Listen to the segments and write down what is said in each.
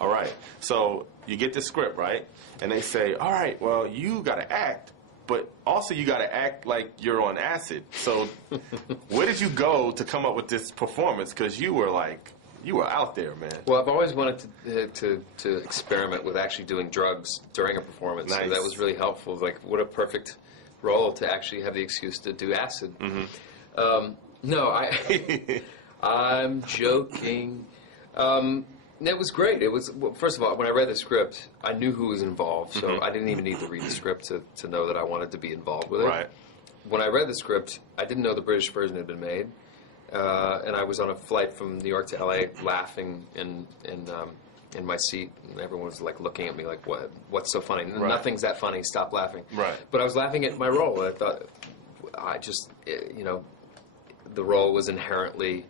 All right. So you get the script, right? And they say, all right, well, you got to act, but also you got to act like you're on acid. So where did you go to come up with this performance? Because you were out there, man. Well, I've always wanted to experiment with actually doing drugs during a performance. Nice. So that was really helpful. Like, what a perfect role to actually have the excuse to do acid. Mm-hmm. No, I'm joking. It was great. It was, well, first of all, when I read the script, I knew who was involved, so mm-hmm. I didn't even need to read the script to know that I wanted to be involved with it. Right. When I read the script, I didn't know the British version had been made, and I was on a flight from New York to LA, laughing in my seat, and everyone was like looking at me like, "What's so funny? Right. Nothing's that funny. Stop laughing." Right. But I was laughing at my role. I thought, the role was inherently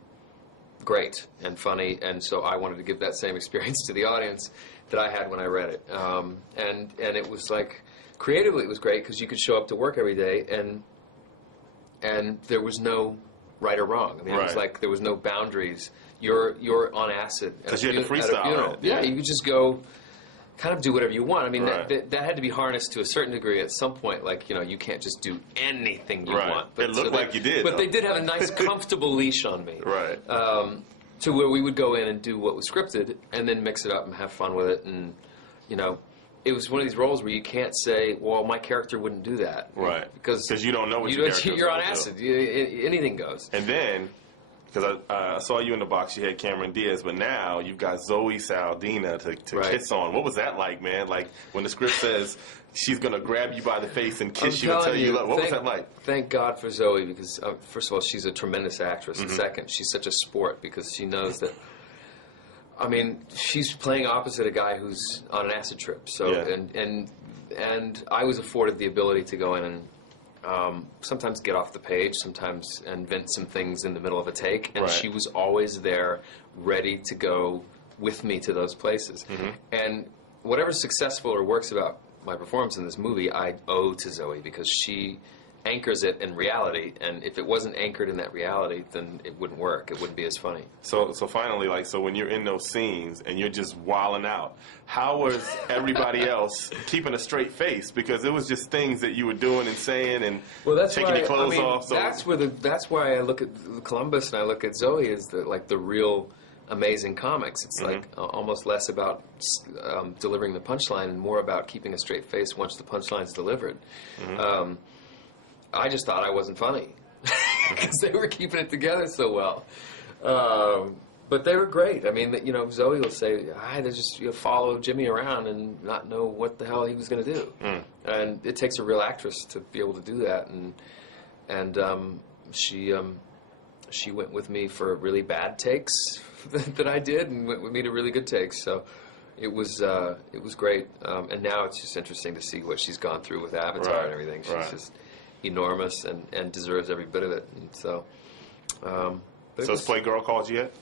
great and funny, and so I wanted to give that same experience to the audience that I had when I read it. And it was like, creatively it was great because you could show up to work every day and there was no right or wrong. I mean, right. It was like there was no boundaries. You're on acid. Because you had to freestyle, right? Yeah, you could just go kind of do whatever you want. I mean, right. that had to be harnessed to a certain degree at some point. Like, you can't just do anything you right. want. But it looked like you did. But they did have a nice, comfortable leash on me. Right. To where we would go in and do what was scripted and then mix it up and have fun with it. And, it was one of these roles where you can't say, well, my character wouldn't do that. Right. Because you don't know what your character you're on acid. Anything goes. And then, because I saw you in the box, you had Cameron Diaz, but now you've got Zoe Saldana to right. kiss on. What was that like, man? Like, when the script says she's going to grab you by the face and kiss you and tell you love. What was that like? Thank God for Zoe, because, first of all, she's a tremendous actress. Mm-hmm. And second, she's such a sport because she knows that, I mean, she's playing opposite a guy who's on an acid trip. So, yeah. and I was afforded the ability to go in and sometimes get off the page, sometimes invent some things in the middle of a take, and right. she was always there, ready to go with me to those places. Mm-hmm. And whatever's successful or works about my performance in this movie, I owe to Zoe, because she anchors it in reality, and if it wasn't anchored in that reality, then it wouldn't work. It wouldn't be as funny. So finally, so when you're in those scenes and you're just wilding out, how was everybody else keeping a straight face? Because it was just things that you were doing and saying and taking your clothes off. So that's why I look at Columbus and I look at Zoe as the real amazing comics. It's mm-hmm. like almost less about delivering the punchline and more about keeping a straight face once the punchline's delivered. Mm-hmm. I just thought I wasn't funny because they were keeping it together so well. But they were great. I mean, Zoe will say, "I just follow Jimmy around and not know what the hell he was going to do." Mm. And it takes a real actress to be able to do that. And she went with me for really bad takes that I did, and went with me to really good takes. So it was great. And now it's just interesting to see what she's gone through with Avatar right. and everything. She's right. just enormous and deserves every bit of it. And so, so has Playgirl called you yet?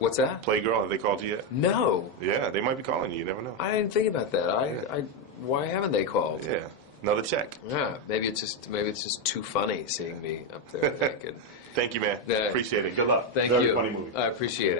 What's that? Playgirl, have they called you yet? No. Yeah, they might be calling you. You never know. I didn't think about that. Why haven't they called? Yeah, another check. Yeah, maybe it's just too funny seeing me up there naked. Thank you, man. Appreciate it. Good luck. Thank Very you. funny movie. I appreciate it.